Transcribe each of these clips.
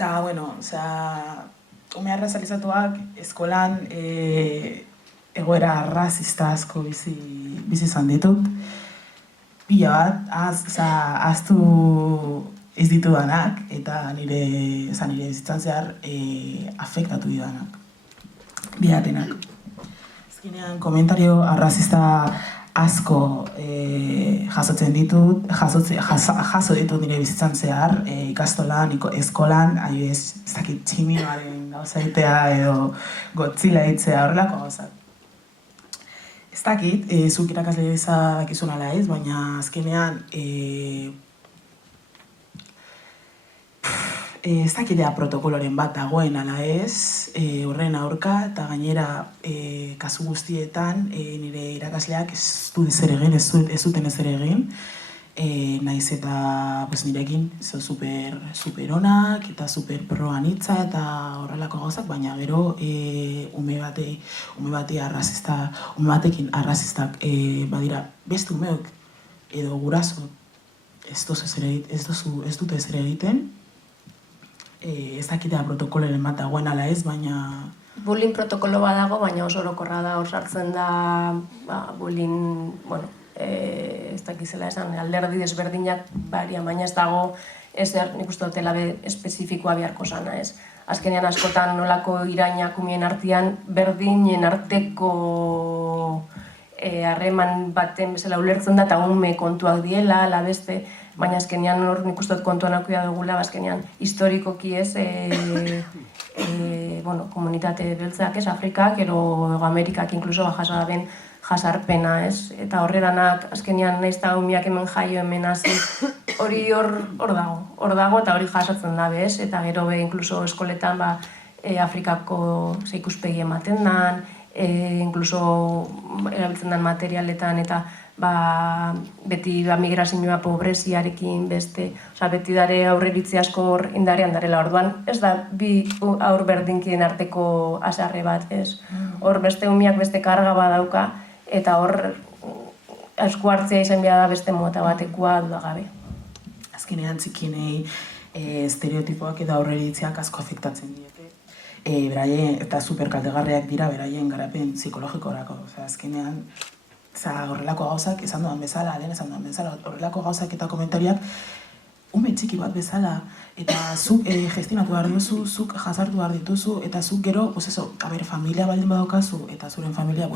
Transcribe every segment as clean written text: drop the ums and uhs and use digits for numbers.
Eta, bueno, ume arrazalizatuak eskolan egoera arrazista asko bizi izan ditut. Pila bat, aztu ez ditudanak, eta nire bizitzan zehar afektatu didanak. Bidatenak. Azkenean, komentario arrazista asko jasotzen ditut, jaso ditut nire bizitzan zehar, ikastolan, eskolan, ez dakit tximinoaren gauzaitea edo Godzilla hitzea horrelako gauzak. Ez dakit, zuk irakasle dakizun ala ez, baina azkenean ez dakidea protokoloren bat dagoen ala ez, horren aurka, eta gainera kasu guztietan nire irakasleak ez du ezer egin, ez duten ezer egin, naiz eta nirekin super onak eta super pro anitza eta horrelako gauzak, baina gero ume batekin arrazistak badira beste umeok edo guraso ez dute ezer egiten. Ez dakitea protokoloren bat dagoen ala ez, baina... Bullying protokolo badago, baina oso orokorra da, hor sartzen da bullying, bueno, ez dakizela esan, alderdi desberdinak baina ez dago, ez nik uste dutela espezifikoa beharko sana, ez. Azkenean askotan nolako irainak umien artean, berdinen arteko harreman baten bezala ulertzen da, eta ume kontuak diela, ala beste, baina azkenean hor nik uste dut kontuan akuia dugula, azkenean historikoki ez, komunitate beltzak ez, Afrikak, ero Amerikak inkluso jaso da ben jasarpena ez, eta horreranak azkenean nahiz eta umiak hemen jaio hemen hasi, hori hor dago eta hori jasatzen da bez, eta gero be inkluso eskoletan Afrikako ikuspegi ematen dan, inkluso erabiltzen den materialetan eta beti migrazioa pobreziarekin beste, beti dare aurreritzi asko hor indarean darela. Orduan ez da bi aur berdinkien arteko azarre bat, ez. Hor beste umiak beste karga badauka eta hor esku hartzea izan behar da beste mota batekoa dudagabe. Azkenean txikinei estereotipoak eta aurreritziak asko afektatzen diete. Eta superkaltegarriak dira beraien garapen psikologikorako. Azkenean horrelako gauzak esan dudan bezala, horrelako gauzak eta komentariak ume txiki bat bezala, eta zuk gestionatu behar duzu, zuk jazartu behar dituzu, eta zuk gero, familia baldin badaukazu, eta zuren familia,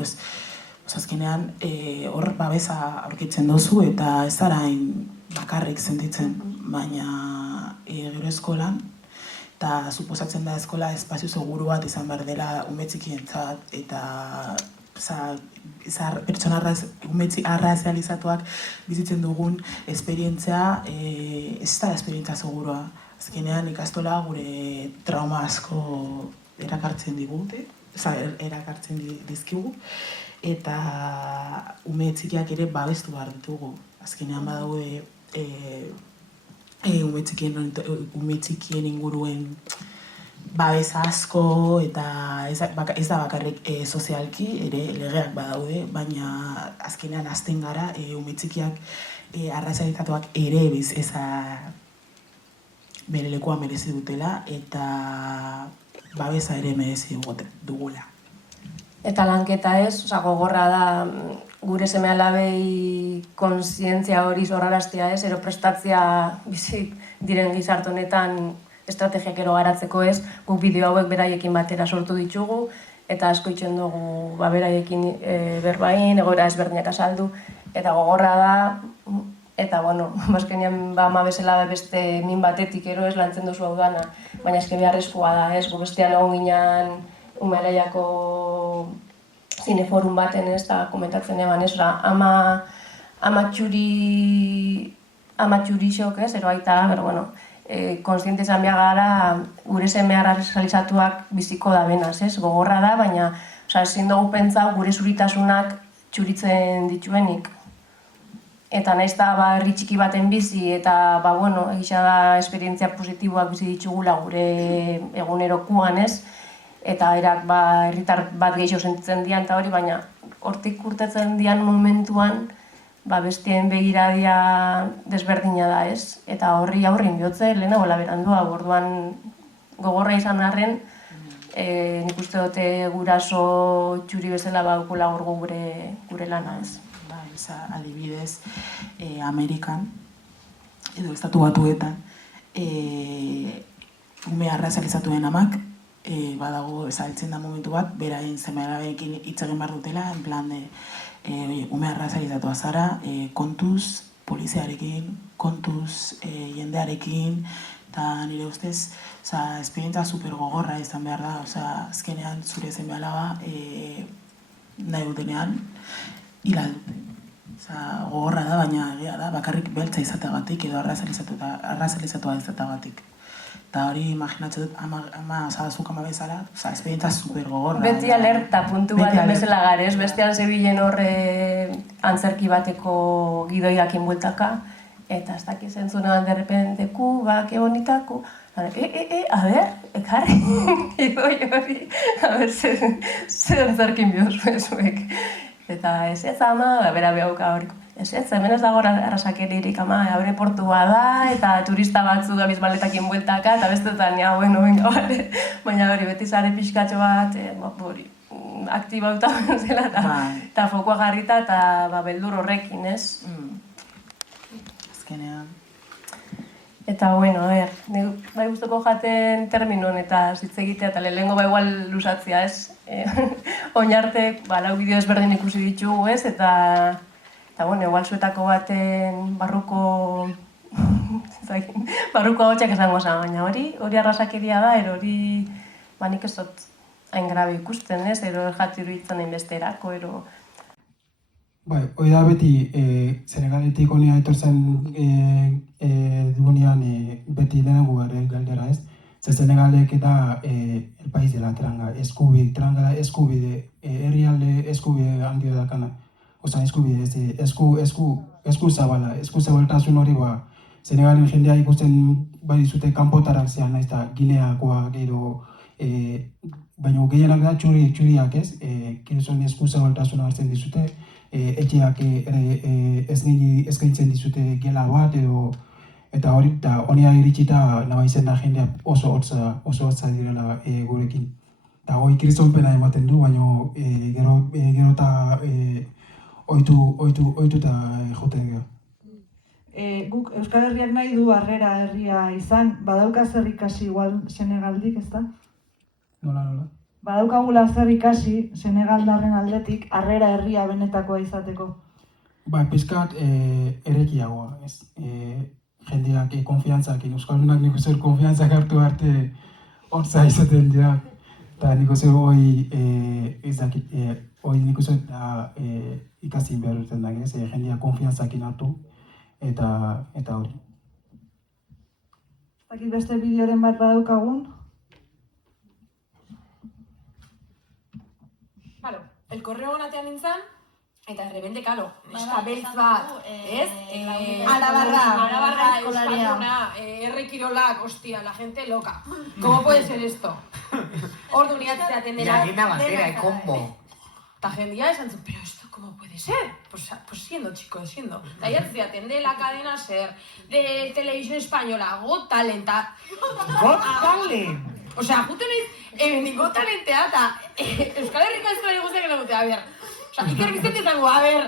azkenean hor babesa aurkitzen duzu, eta ez arain bakarrik sentitzen, baina gero eskolan, eta suposatzen da eskola espazio seguru bat izan behar dela ume txikientzat, eta pertsona arrazializatuak bizitzen dugun esperientzia ez da esperientzia segurua. Azkenean ikastola gure trauma asko erakartzen dizkigu eta ume txikiak ere babestu behar ditugu. Azkenean badaude ume txikien inguruen babes asko eta ez da bakarrik sozialki, ere legeak badaude, baina azkenean hasten gara ume txikiak arrazializatuak ere bere lekua merezi dutela eta babesa ere merezi dugula. Eta lanketa ez, gogorra da gure seme-alabei kontzientzia hori zorraraztea ez, ero prestatzea bizi diren gizarte honetan estrategiak ero garatzeko ez, guk bideo hauek beraiekin batera sortu ditugu, eta asko itxen dugu beraiekin berbain, egoera ezberdinak azaldu, eta gogorra da, eta bazkenean ama bezala beste min batetik ero ez lantzen duzu hau dana, baina eske beharrezkoa da ez, gu bestean egon ginen Umealaiako zineforum baten ez, eta komentatzen eban ez, ama txurixok ez, ero aita, konstiente izan behar gara gure seme arrazalizatuak biziko da benaz, ez? Gogorra da, baina ezin dugu pentsa gure zuritasunak txuritzen dituenik. Eta nahiz da herri txiki baten bizi eta egisa da esperientzia positiboak bizi ditugula gure egunerokoan, ez? Eta erak herritar bat gehiago sentitzen dian eta hori, baina hortik urtetzen dian momentuan bestien begiradia desberdina da, ez? Eta horri aurrin bihotze, lehenago laberandua, orduan gogorra izan arren, nik uste dute guraso txuri bezala baukula gure lana ez. Bai, adibidez, Amerikan, edo estatu batuetan, ume arrazalizatuen amak, badago esaltzen da momentu bat, beraien seme-alabeekin hitz egin behar dutela, en plan de, ume arrazalizatua zara, kontuz, poliziarekin, kontuz, jendearekin, eta nire ustez, esperientza super gogorra izan behar da, azkenean zure seme-alaba nahi dutenean, hila dute. Gogorra da, baina egia da, bakarrik beltza izateagatik edo arrazalizatua izateagatik. Eta hori imaginatzen dut, azuk ama bezala, esperientza super gogorra. Beti alerta puntu bat bezala garez, bestean zebilen horre antzerki bateko gidoiakin bueltaka, eta ez dakiz entzuna de repente, Kuba, que bonitaku, a ver, ekarri, gidoi hori, a ver, ze antzerkin biozuezuek. Eta ez ama, bera behauka horiko. Ez, hemen ez dago arrasakeririk, ama, portua da, eta turista batzu gabiz maletakin bueltaka, eta bestetan, ja, bueno, venga, bale. Baina hori, beti zare pixkatxo bat, hori, aktibauta zela, eta fokua garrita, eta beldur horrekin, ez? Azkenean. Eta, bueno, bai guztoko jaten terminon eta zitze egitea, eta lehengo igual luzatzia, ez? Oinarte, lau bideo ezberdin ikusi ditugu, ez? Eta, bueno, igual zuetako baten barruko hotxak esango zen, baina hori arrasakeria da, hori nik ez dut hain grabe ikusten, ez? Jati iruditzen den besterako, Bai, hori da beti Senegaletik honea etortzen dugunean beti lehenengo galdera, ez? Ze Senegalek eta el país de la tranga, eskubide, herrialde eskubide handia dakana. Osa, eskubide, esku zabala, esku zabaltasun hori Senegalen jendea ikusten badizute kanpotarak zean, naiz eta Gineakoa gero, baina gehienak da txuriak, ez? Kirezon esku zabaltasuna hartzen dizute, etxeak eskaintzen dizute gela bat eta hori, eta honea iritsita nabaizen da jendea oso hotza direla gurekin. Eta hori kristonpena ematen du, baina gero eta oitu eta joten gara. Guk Euskal Herriak nahi du harrera herria izan, badauka zer ikasi igual Senegaldik, ez da? Nola? Badaukagula zer ikasi Senegaldarren aldetik harrera herria benetakoa izateko. Pizkat erekiagoa, ez? Jendeak konfiantzakin, Euskaldunak nik uste konfiantzak hartu arte hortza izaten dira. Eta nik uste hori nik uste ikasi behar duten da, ez? Jendeak konfiantzakin hartu eta hori. Ez dakit beste bideoren bat badaukagun? El correo batean nintzen, eta de repente, kalo, neska beltz bat, ez? Arabarra, euskalduna, errekirolak, hostia, la gente loca. ¿Cómo puede ser esto? Ordu uniatzea tendera. Una bandera de combo. Eta jendea esan zu, pero esto, ¿cómo puede ser? Pues siendo, chicos, siendo. Eta jatzea, de la cadena SER, de Televisión Española, Got Talent. Got Talent? Osea, justo nahiz, Got Talentea eta Euskal Herriko eskolari guztiak enagutea, a ver. Osea, Iker Bizente zango, a ver.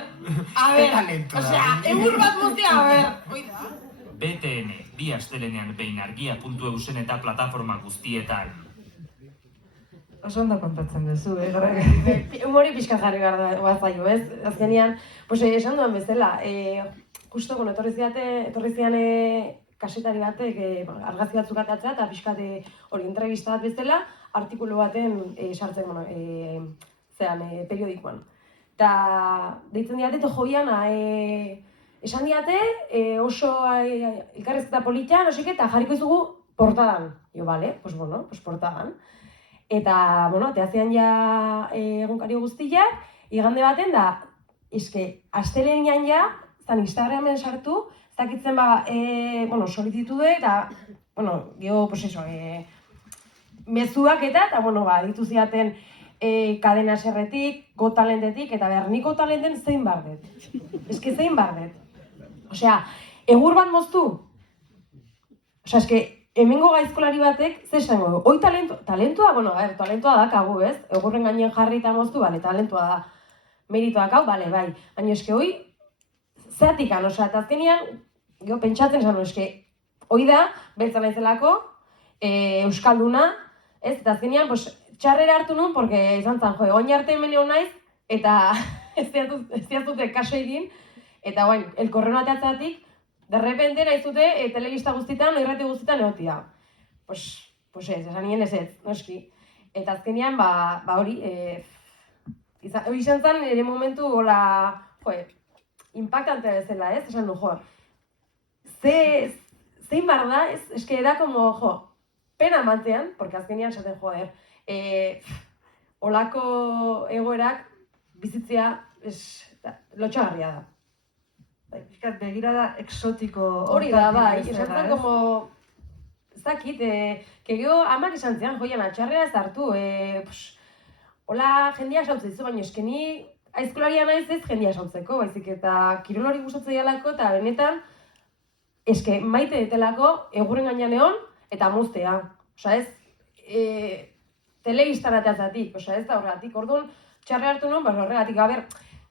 Osea, egur bat moztea, a ver. BTN, bi astelenean behin argia.eusen eta plataforma guztietan. Oso ondo kontatzen duzu, Humori pixka jarri behar zaio, ez? Azkenean, esan duen bezala, justo, etorri zian kasetari batek argazki batzuk atatzea eta pixkat hori entrevista bat bezala artikulu baten sartzen, periodikoan. Eta deitzen diate joiana, esan diate oso elkarrezketa polita, nosik eta jarriko izugu portadan. Jo, bale, pues portadan. Eta, teazean ja egunkari guztiak, igande baten da, astelenean ja, zan Instagramen sartu, zakitzen solicitude eta, geho, mezuak eta, ditu ziaten kadena serretik, Got Talentetik, eta behar, nik Got Talenten zein bardet. Zein bardet. Osea, egur bat moztu. Osea, hemengo gaizkolari batek, zer esango du? Hoi talentua, bueno, talentua dakagu, ez? Egurren gainen jarri eta moztu, bale, talentua da. Meritua dakau, bale, bai. Baina eske hoi, zeatik anosa, eta azkenean, jo, pentsatzen esan, eske, hoi da, beltza naizelako, euskalduna, ez? Eta azkenean, txarrera hartu nun, porque izan zan, jo, oin arte hemen egon naiz, eta ez diazute kaso egin, eta guain, elkorreno ateatzatik, derrepente nahi zute telebista guztitan, irrati guztitan egotia. Pues ez, esan nien ez, noski. Eta azkenean, hori, hori izan zen, ere momentu, hola, impactantea bezala, ez? Esan du, zein bar da, ez? Eske da, como, pena mantean, porque azkenean esaten, holako egoerak bizitzea, lotxagarria da. Piskat, begirada exotiko hori da, bai, esan zen, como, ez dakit, que gero amak esan zean, joian, atxarrera ez hartu, hola jendia sautzen zu, baina eskeni aizkolaria naiz ez jendia sautzeko, baizik eta kirolari gustatzen dialako, eta benetan, eske maite detelako egurren gainean egon, eta muztea. Osa ez, telebistan ateatzatik, osa ez da horregatik, orduan txarre hartu non, horregatik,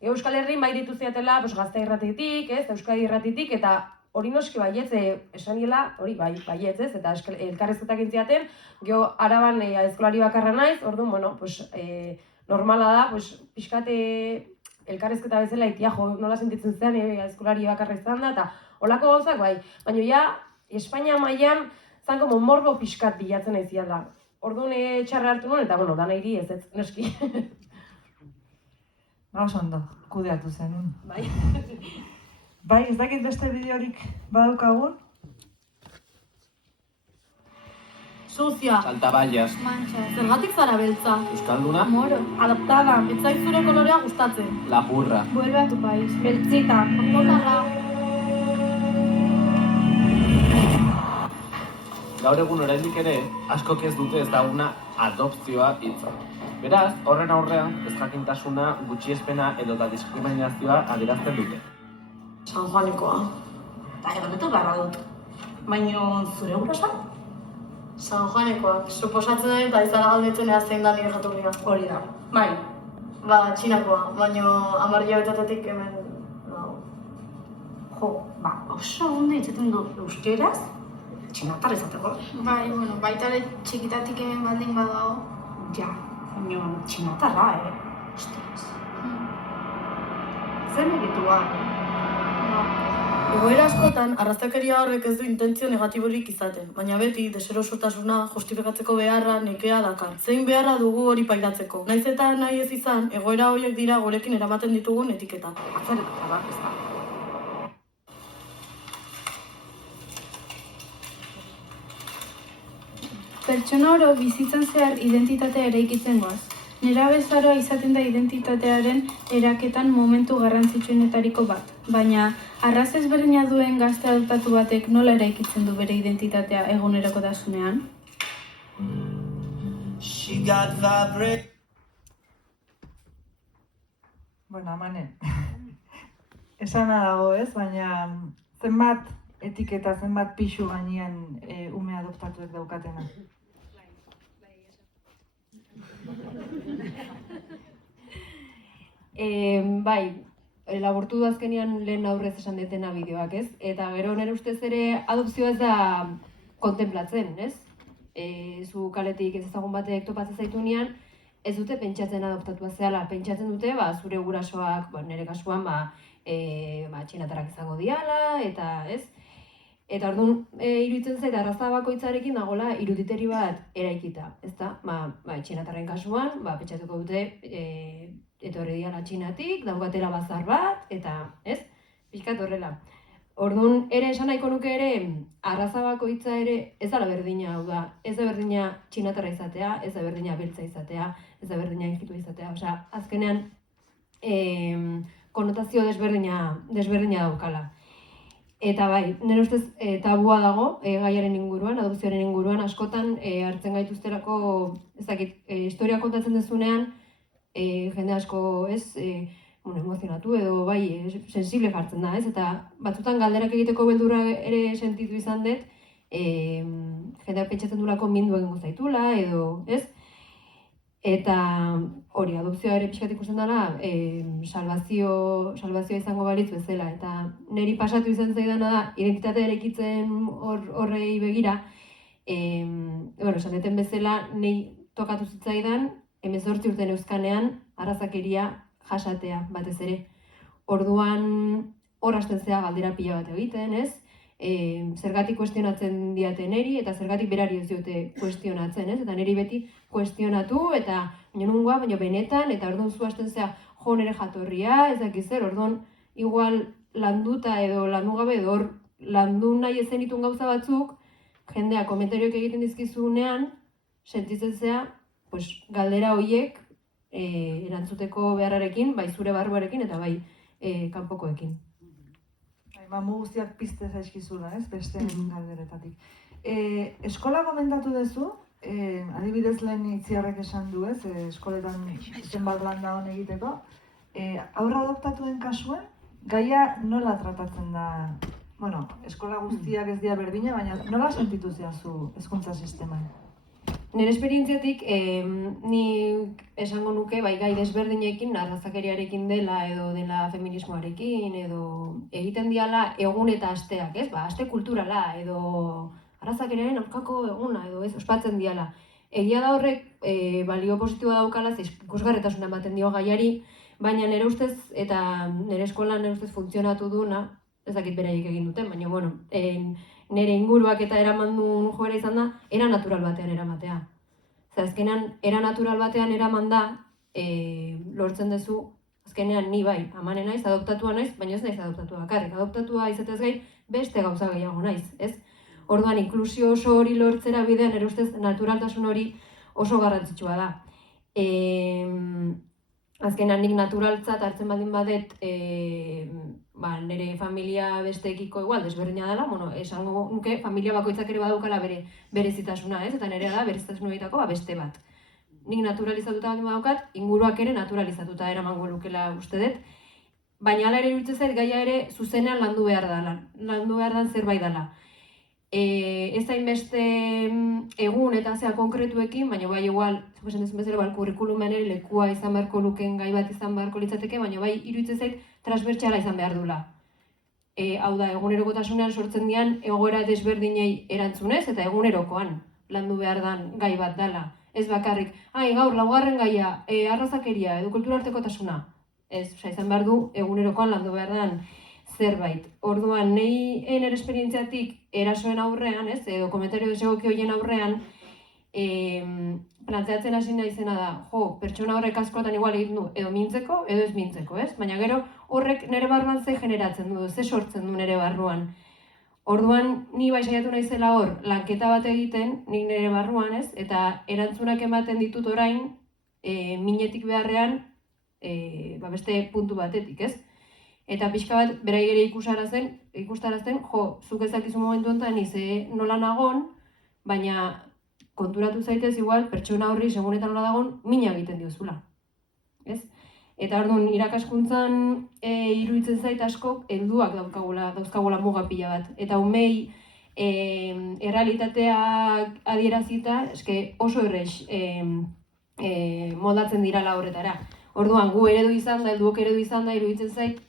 Euskal Herrin bai dituztiatela Gaztea irratitik, Euskadi irratitik, eta hori noski baietz, esan gila, hori baietz, eta elkarrezketak intziaten, geho Araban aizkolari bakarra naiz, orduan, bueno, normala da, pixkate elkarrezketa bezala itia, nola sentitzen zean aizkolari bakarra izan da, eta holako gauzak bai, baina ja, Espainia mailan zan como morbo pixkat bilatzen aiziala. Orduan txarra hartu nuen, eta bueno, dana iri ez, noski. Oso ondo, kudeatu zenun. Bai. Bai, ez dakit beste bideorik badaukagun? Sucia. Saltaballas. Mancha. Zergatik zara beltza? Euskalduna. Moro. Adaptada. Ez zait zure kolorea gustatzen. Lapurra. Vuelve a tu país. Beltzita. Ondotarra. Gaur egun oraindik ere, askok ez dute ezaguna adopzioa hitza. Beraz, horren aurrean, ezjakintasuna, gutxiespena edota diskriminazioa adierazten dute. San Juanekoa. Egonetu beharra dut. Baina zure gurasoa? San Juanekoak. Suposatzen dut eta izara galdetzen ea zein da nire jatorria. Hori da. Bai. Txinakoa. Baina 10 hilabetatetik hemen dago. Jo, oso ondo hitzaten du euskeraz? Txinatar izateko. Bai, baita ere txikitatik hemen baldin badago. Ja, baina txinatarra, Ostras. Zer negitua, Egoera askotan, arrazakeria horrek ez du intentzio negatiborik izaten, baina beti deserosotasuna, justifikatzeko beharra, nekea dakar. Zein beharra dugu hori pairatzeko. Naiz eta nahi ez izan, egoera horiek dira gurekin eramaten ditugun etiketak. Atzereta da, ez da. Pertsona oro bizitzan zehar identitatea eraikitzen goaz. Nerabezaroa izaten da identitatearen eraketan momentu garrantzitsuenetariko bat, baina arraz ezberdina duen gazte adoptatu batek nola eraikitzen du bere identitatea egunerokotasunean? Bueno, Amane, esana dago ez, baina zenbat etiketa, zenbat pixu gainean ume adoptatuek daukatena. Bai, laburtu du azkenean lehen aurrez esan detena bideoak, ez? Eta gero nire ustez ere adopzioa ez da kontemplatzen, ez? Zu kaletik ez ezagun batek topatzen zaitunean, ez dute pentsatzen adoptatua zehala, pentsatzen dute zure gurasoak, nire kasuan, txinatarrak izango diala, eta ez? Eta orduan, iruditzen zait, arraza bakoitzarekin dagoela iruditeri bat eraikita, ezta? Txinatarren kasuan, pentsatuko dute etorri diala Txinatik, daukatela bazar bat, eta, ez? Pixkat horrela. Orduan, ere esan nahiko nuke ere, arraza bakoitza ere ez dela berdina, hau da, ez da berdina txinatarra izatea, ez da berdina beltza izatea, ez da berdina injitua izatea, osea, azkenean, konotazio desberdina daukala. Eta bai, nire ustez tabua dago gaiaren inguruan, adopzioaren inguruan, askotan hartzen gaituzterako, ez dakit, historia kontatzen dezunean, jende asko, ez, emozionatu edo bai, sensible jartzen da, ez? Eta batzutan galderak egiteko beldurra ere sentitu izan dut, jendeak pentsatzen duelako mindu egingo zaitula, edo, ez? Eta hori, adopzioa ere pixkat ikusten dela, salvazioa izango balitz bezala. Eta niri pasatu izan zaidana da, identitatea eraikitzen horrei begira, esan deten bezala, nahi tokatu zitzaidan, 18 urte euzkanean, arrazakeria jasatea, batez ere. Orduan, hor hasten zea galdera pila bat egiten, ez? Zergatik kuestionatzen diate neri, eta zergatik berari ez diote kuestionatzen, ez? Eta neri beti kuestionatu, eta nionungoa, baina benetan, eta orduan zu hasten zea, jo nere jatorria, ez dakiz zer, orduan, igual landuta edo landu gabe, edo hor landu nahi ezen ditun gauza batzuk, jendea komentarioak egiten dizkizunean, sentitzen zea, galdera horiek erantzuteko beharrarekin, bai zure barruarekin eta bai kanpokoekin. Mamu guztiak pizte zaizkizula, ez? Beste galderetatik. Eskola komentatu duzu, adibidez lehen Itziarrek esan du, ez? Eskoletan zenbat lan da hon egiteko. Haurra adoptatuen kasuen, gaia nola tratatzen da? Bueno, eskola guztiak ez dira berdina, baina nola sentitu zehazu hezkuntza sisteman? Nire esperientziatik, ni esango nuke gai desberdinekin, arrazakeriarekin dela edo dela feminismoarekin edo egiten diala egun eta asteak, ez? Aste kulturala edo arrazakeriaren aurkako eguna edo ez ospatzen diala. Egia da horrek balio positiboa daukala, ikusgarritasuna ematen dio gaiari, baina nire ustez eta nire eskolan nire ustez funtzionatu duena, ez dakit beraiek egin duten, baina bueno, nire inguruak eta eraman duen joera izan da, era natural batean eramatea. Azkenean, era natural batean eraman da, lortzen duzu, azkenean ni bai, amane naiz, adoptatua naiz, baina ez naiz adoptatua bakarrik. Adoptatua izatez gain, beste gauza gehiago naiz, ez? Orduan, inklusio oso hori lortzera bidean, nire ustez, naturaltasun hori oso garrantzitsua da. Azkenean nik naturaltzat hartzen baldin badet, nire familia besteekiko igual desberdina dela, esango nuke familia bakoitzak ere badaukala berezitasuna, ez? Eta nire da berezitasun horietako beste bat. Nik naturalizatuta baldin badaukat, inguruak ere naturalizatuta eramango lukela uste dut, baina hala ere iruditzen zait gaia ere zuzenean landu behar da zerbait dela. Ez hainbeste egun eta zea konkretuekin, baina bai igual, zuzen dezun bezala, kurrikulumen ere lekua izan beharko luken gai bat izan beharko litzateke, baina bai iruditzen zait transbertsala izan behar dula. Hau da, egunerokotasunean sortzen dian egoera desberdinei erantzunez eta egunerokoan landu behar dan gai bat dela. Ez bakarrik, gaur laugarren gaia, arrazakeria edo kulturartekotasuna. Ez, izan behar du egunerokoan landu behar dan zerbait. Orduan, nire esperientziatik erasoen aurrean, edo komentario desegoki horien aurrean, planteatzen hasi naizena da, pertsona horrek askotan igual egin du, edo mintzeko, edo ez mintzeko, ez? Baina gero horrek nire barruan ze generatzen du, ze sortzen du nire barruan. Orduan, ni bai saiatu naizela hor, lanketa bat egiten, nik nire barruan, ez? Eta erantzunak ematen ditut orain, minetik beharrean, beste puntu batetik, ez? Eta pixka bat, berai ere ikustarazten, zuk ezakizu momentu enten nola nagon, baina konturatu zaitez igual, pertsona horri segunetan nola dagon, mina egiten diozula. Eta orduan, irakaskuntzan iruditzen zait askok, helduak dauzkagula muga pila bat. Eta umei errealitatea adierazita, oso errez moldatzen dirala horretara. Orduan, gu eredu izan da, helduok eredu izan da, iruditzen zait,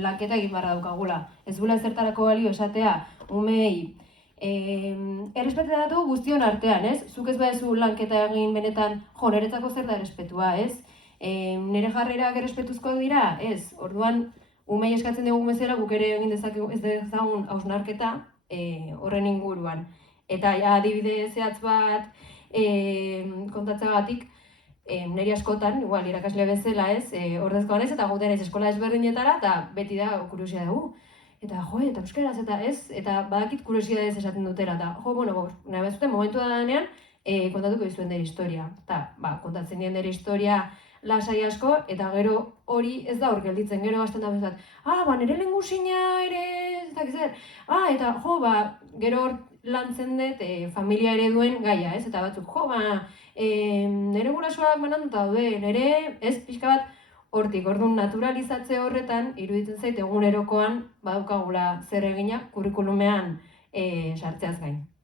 lanketa egin barra daukagula. Ez gula zertarako balio esatea, umei, errespetatu guztion artean, ez? Zuk ez badezu lanketa egin benetan, niretzako zer da errespetua, ez? Nire jarrerak errespetuzkoak dira, ez? Orduan, umei eskatzen dugu bezala, guk ere egin dezagun hausnarketa horren inguruan. Eta adibide zehatz bat kontatzeagatik, niri askotan, igual irakasle bezala ez, ordezkoa naiz eta guten ez eskola ezberdinetara, eta beti da kuriosia dugu. Eta eta euskaraz eta ez, eta badakit kuriosia ez esaten dutera, eta nahi bezuten momentu da denean, kontatuko dizuen dira historia. Eta kontatzen dien dira historia lasai asko, eta gero hori ez da hor gelditzen, gero hasten da bezat, nire lehengusina ere, ez dakiz zer, eta gero hor lantzen dut familia ereduen gaia, ez, eta batzuk, nire gurasoak bananduta daude, nire, ez, pixka bat, hortik, orduan naturalizatze horretan, iruditzen zait egunerokoan, badaukagula zer egina, kurrikulumean sartzeaz gain.